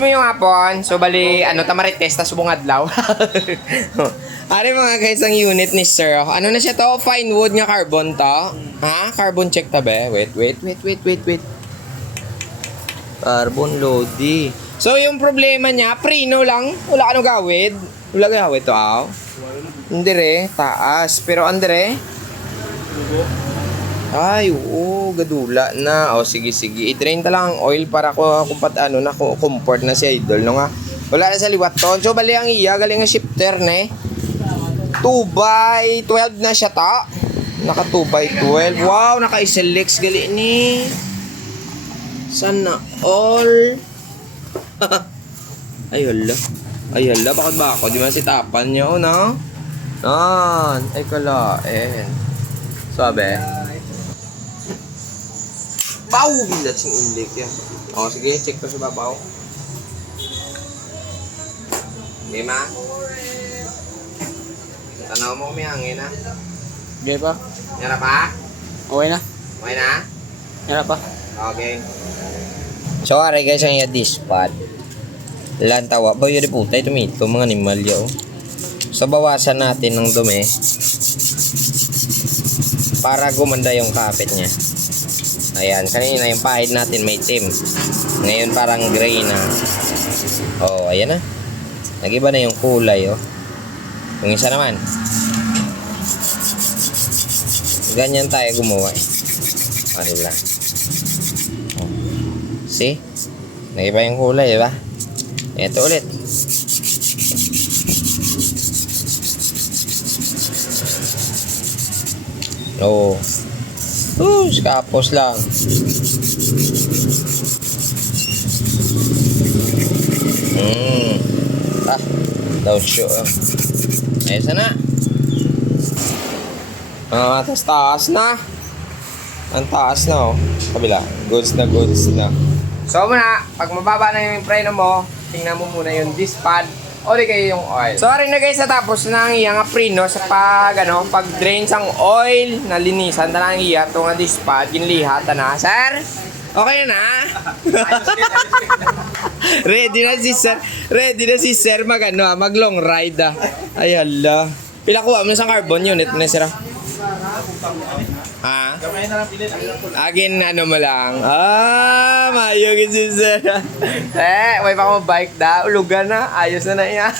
mo yung hapon. So, bali, tamarites, tas bungadlaw. Ari mga guys, ang unit ni Sir. Ano na siya to? Fine wood nga carbon to. Ha? Carbon check tabi. Wait. Carbon loady. So, yung problema niya, prino lang. Wala ka nang gawid. Wala ka gawid to, aw. Hindi re, taas. Pero andre? Ay, oo, gadula na. O, sige. I-drain ta lang ang oil para ko comfort na si Idol. No nga. Wala na sa liwat to. So, bali ang iya, galing ang shifter, ne? 2x12 na siya ta. Naka 2x12. Wow, naka-SLX gali ni. Sana all. Ay, hala, bakit ba ako? Di man si tapan niyo, no? Ay, kalain. Sabi. Baw! Bilat sing indik yan. O, sige, check ko sa babaw. Hindi ma? Tanaw mo kung may hangin, ha? Okay pa? Yara pa? Okay na? Okay na? Yan pa? Okay. So, aray guys, ang iya dispad. Lantawa. Ba, yun puta, ito mga animal yaw. So, bawasan natin ng dumi para gumanda yung kapit niya. Ayan, kanina yung pahid natin may itim. Ngayon parang gray na. Oh, ayan na. Nag-iba na yung kulay, oh. Yung isa naman. Ganyan tayo gumawa, eh. O, diba? Oh. See? Nag-iba yung kulay, diba? Ito ulit. Oh. Skapos lang. Don't show. Ayos na. Taas na. Ang taas na, oh. Kabila. Goods na. So muna, pag mababa na yung preno mo, tingnan mo muna yung dispad o di kayo yung oil. Sorry na guys, natapos na ang iya nga preno sa pag drain sang oil, nalinisan ta na ang iya itong nga dispad, ginlihat na. Sir, okay na? Ready na si sir mag long ride. Ay hala. Pila kuha mo sa carbon unit na sir? Ha? Agin mo lang. Mayo si sir. May pa mo bike da. Ulugan na. Ayos na iya.